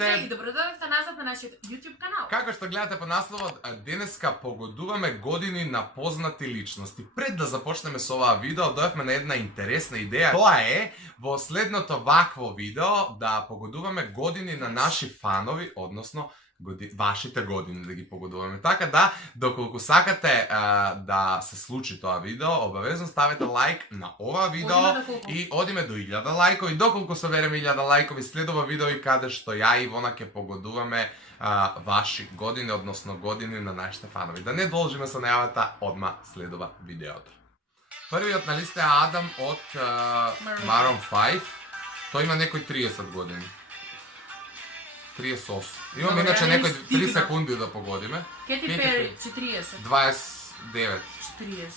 сте? И добродојавте назад на нашиот YouTube канал. Како што гледате по насловот, денеска погодуваме години на познати личности. Пред да започнеме со оваа видео, дојавме на една интересна идеја. Тоа е, во следното вакво видео, да погодуваме години на наши фанови, односно вашите години да ги погодуваме. Така да, доколку сакате да се случи тоа видео, обавезно ставете лайк на ова видео и одиме до 1000 лајкови. Доколку собереме 1000 лајкови, следува видео и каде што ја и Ивона ќе погодуваме ваши години, односно години на нашите фанови. Да не должиме со најавата, одма следува видеото. Првиот на листа е Адам од Maroon 5. Тој има некој 30 години. 38. Имаме иначе некој 3 секунди да погодиме. Кети Пери 40. 29. 40.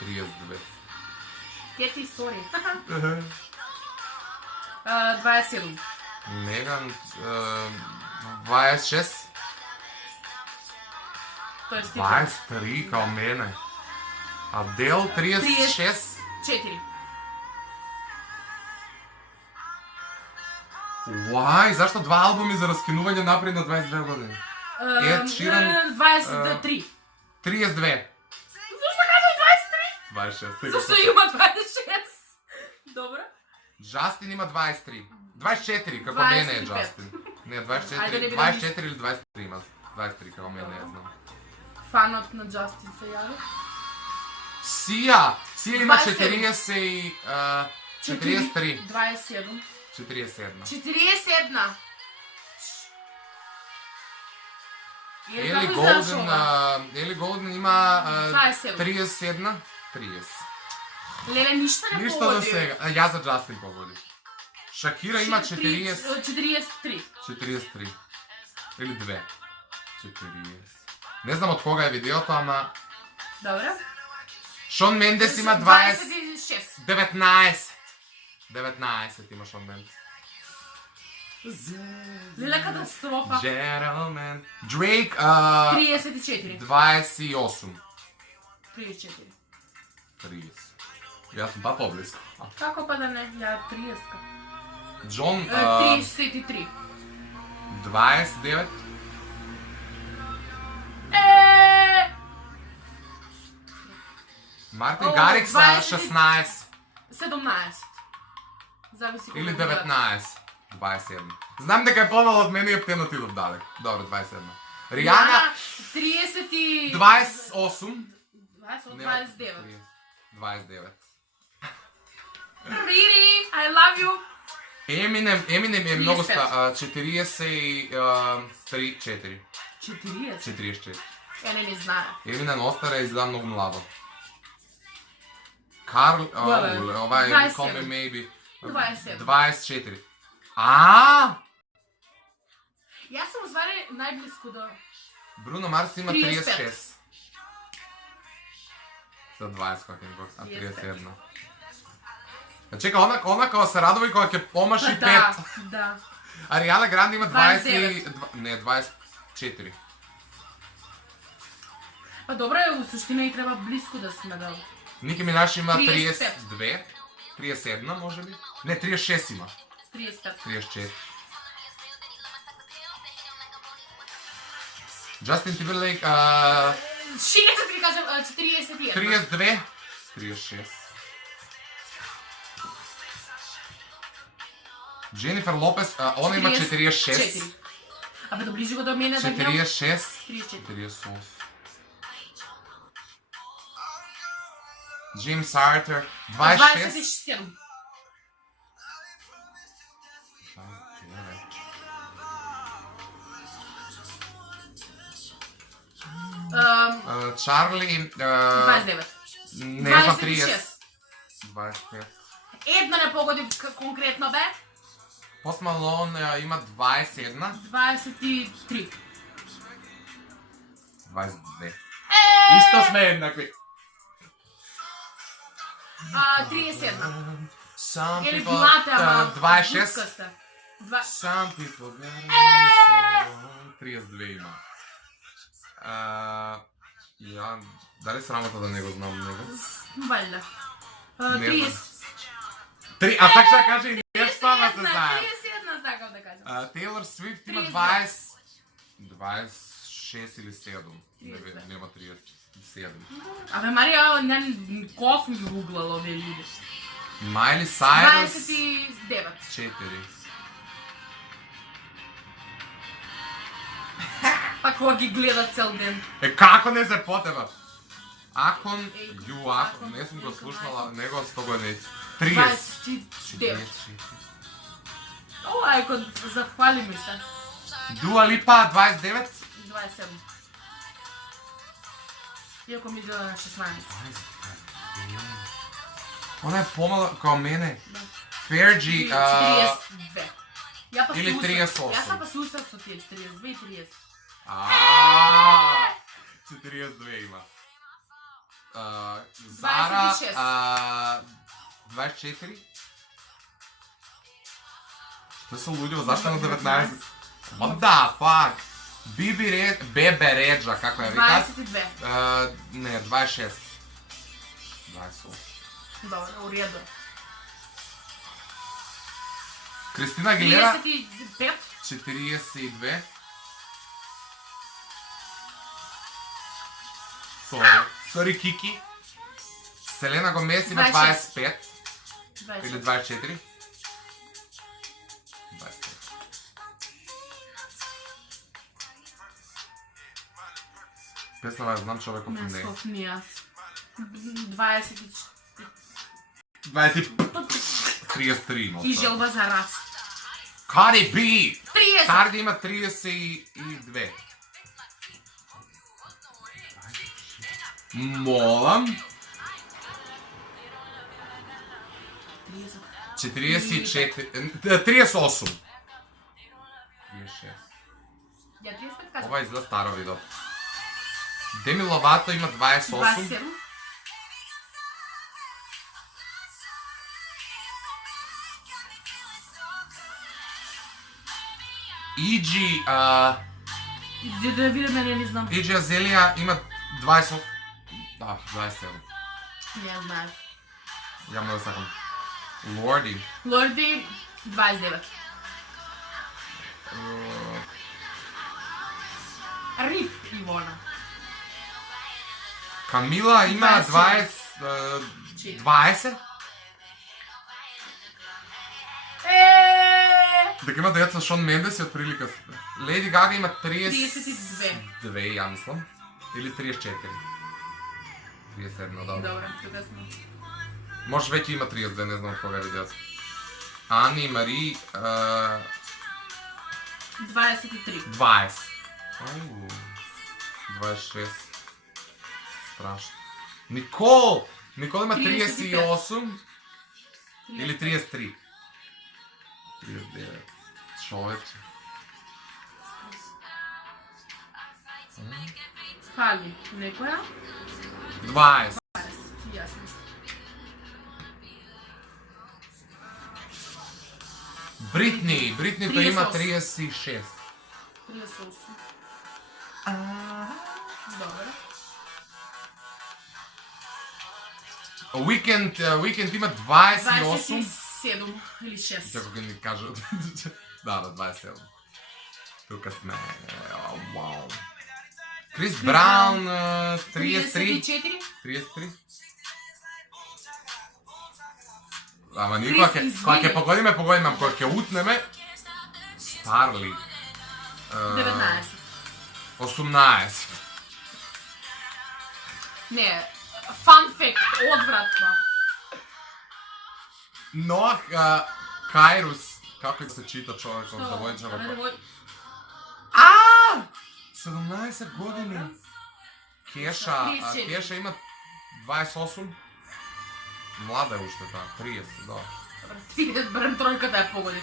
32. Кети, сори. 27. Меган 26. Тој е Стивен. 23 као мене. Адел 36. 4. Уај, зашто два албуми за раскинување напред на 22 години? Ед Ширан 23. 32. Зашто кажа 23? 26. Зашто има 26? Добро. Джастин има 23. 24, како мене е 25. Джастин. Не, Ајде, 24, 24 или 23 има. 23 како мене е, знам. Фанот на Джастин се јави. Сија! Сија има 27. 40 и 43. 27. 47. 41. Ели Голден има 27. 31. 30. Леле, ништо не Ништо до погоди. сега. Ја за Джастин погодиш. Шакира има 40. 43. 43. Или 2. 40. Не знам од кога е видеото, ама... Добро. Шон Мендес има 20... 26. 19. 19 има Шон Мендес. Леле, катастрофа. Gentleman. Дрейк 34. 28. 34. 30. Јас сум па поблиско. Како па да не? Ја 30. Джон 33. 29. Мартин Гарикс 16. 17. Зависи Или 19. 27. Знам дека е помал од мене и ептен отидов далек. Добро, 27. Ријана 30. 28. 29. 29. Riri, I love you. Еминем е многу 35. 43, 4. 40. 44. Не знае. Еминем остара изгледа многу младо. Карл, ова е 27. Call Me Maybe. 27. 24. Јас сум уствари најблиску до... Бруно Марс има 35. 36. За 20 кога ќе а 31. Чека, она кога се радува и кога ќе помаши 5. Да. Ариана Гранде има 29. Не, 24. Па добро е, у суштина и треба блиску да сме да... Ники Минаш има 35. 32. 31 може би? Не, 36 има. 35. 34. Джастин Тимберлейк Шига се ти кажам 41. 32. 36. Дженифер Лопес, она има 46. 4. Абе, доближи го до мене да гледам. 46. 34. 38. Джеймс Артер 26. 27. Чарли 29. не знам 30. 26. 25. Едно не погоди конкретно бе. Пост Малон има 21. 23. 22. Исто сме еднакви. 37. Some Или people, блата, ама 26. бускаста. Some people got 32 има. Ја, дали срамота да не го знам него? Валјда. Не 30. А така ќе кажа и не стана се знае. 31 знак. сакав да кажам. Taylor Swift има 32. 26 или 7. Нема 37. Абе, Марија, кој сум ги гуглала овие луѓе? Майли Сайрус 29. 4. Па кога ги гледат цел ден. Како не се потеба? Акон, Акон, Акон, не сум го слушнала, него 100 години. 29. Ова е код захвали ми се. Дуа Липа 29. 27. Иако ми изгледа на 16. Она е помала као мене. Да. Fergie 42. Ја па или се 38. Јас па се устав со тие 42 и 30. 42 има. Зара 24. Што се луѓе, зашто на 19? What the fuck? Бебе Реджа, како ја викат? 22. Не, 26. 28. Добро, у реду. Кристина Агилера 35. 42. Сори Кики. Селена Гомес има 25. Или 24. 25. Песна ја знам човеков не. Месов ми јас. 24. 33 има. И желба за раст. Cardi B! 30. Cardi има 32. Молам. 44. 38. 36. Ја 35 кажа. Ова изгледа старо видео. Деми Ловато има 28. 27. Иджи, Да видиме, не знам. Иджи Азелија има 20. Да, 27. Не знаеш. Ја ме да сакам. Лорди. Лорди 29. Рип Ивона. Камила има 20. 20? Дека има деца Шон Мендес и од прилика. Леди Гага има 32. 2, ја мислам. Или 34. 31, да. Добре, тука сме. Може веќе има 32, не знам од кога видеот. Ани и Мари 23. 20. 26. Страшно. Никол! Никол има 38 или 33. 39. Човече. Фали некоја? 20. Јас мислам. Бритни тоа има 38. 36. 38. Добре. Уикенд има 28. 27 или 6. Како ќе ни кажат. Да, 27. Тука сме. Вау. Крис Браун 33. 34. 33. Ама ние Крис, кога ќе извини. погодиме, кога ќе утнеме. Старли. 19. 18. Не, фан факт, одвратно. Ноах Каирус, како се чита човекот, девојчева. 17 години. Кеша, 34. Кеша има 28. Млада е уште таа, 30, да. Добре, барем тројката ја погоди.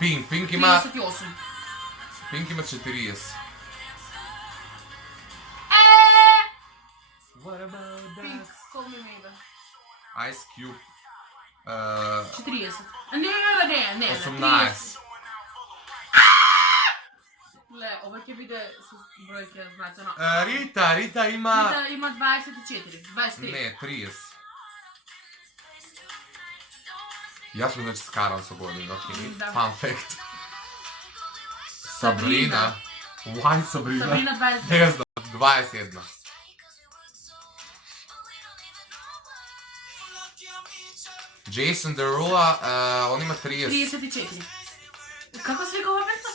Пинк има 38. 40. Пинк, call me maybe. Ice Cube 40. Не, 18. Ле, ова ќе биде со бројке значено. Рита има... Рита има 24, 23. Не, 30. Јас сум значи скаран со години, окей. Да. Fun fact. Сабрина. Why Сабрина? Сабрина 22. Не знам, 21. Jason Derulo, он има 30. 34. Како се вика ова песна?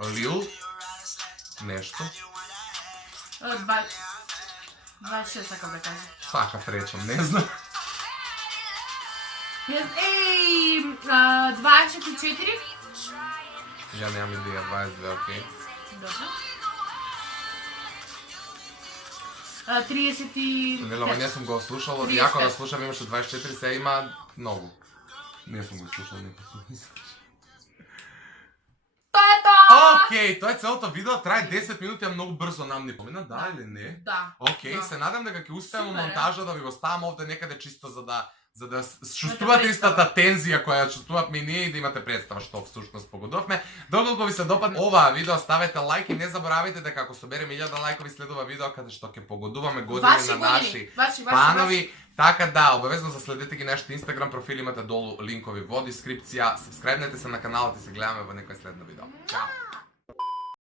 Lil? Нешто. 26 сакам да кажам. Сакав речам, не знам. Еј, 24. Ја немам идеја, 22, окей. Добро. 35. Нели, ова не сум го слушал, 35. јако да слушам имаше 24, сега има многу. Не сум го слушал никога. Тоа е тоа! Окей, тоа е целото видео, трае 10 минути, а многу брзо нам ни помина, да или не? Да. Окей, Да. се надам дека ќе успеам Супер, е. монтажа да ви го ставам овде некаде чисто за да чувствувате истата тензија која чувствувавме и ние и да имате представа што всушност погодовме. Доколку ви се допадне оваа видео, ставете лайк и не заборавајте дека ако соберем 1000 лајкови следува видео каде што ќе погодуваме години Ваши на години. наши Ваши. фанови. Така да, обавезно заследете ги нашите Инстаграм профили, имате долу линкови во дескрипција. Сабскрајбнете се на каналот и се гледаме во некој следно видео. Чао!